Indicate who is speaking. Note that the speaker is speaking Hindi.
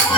Speaker 1: Oh,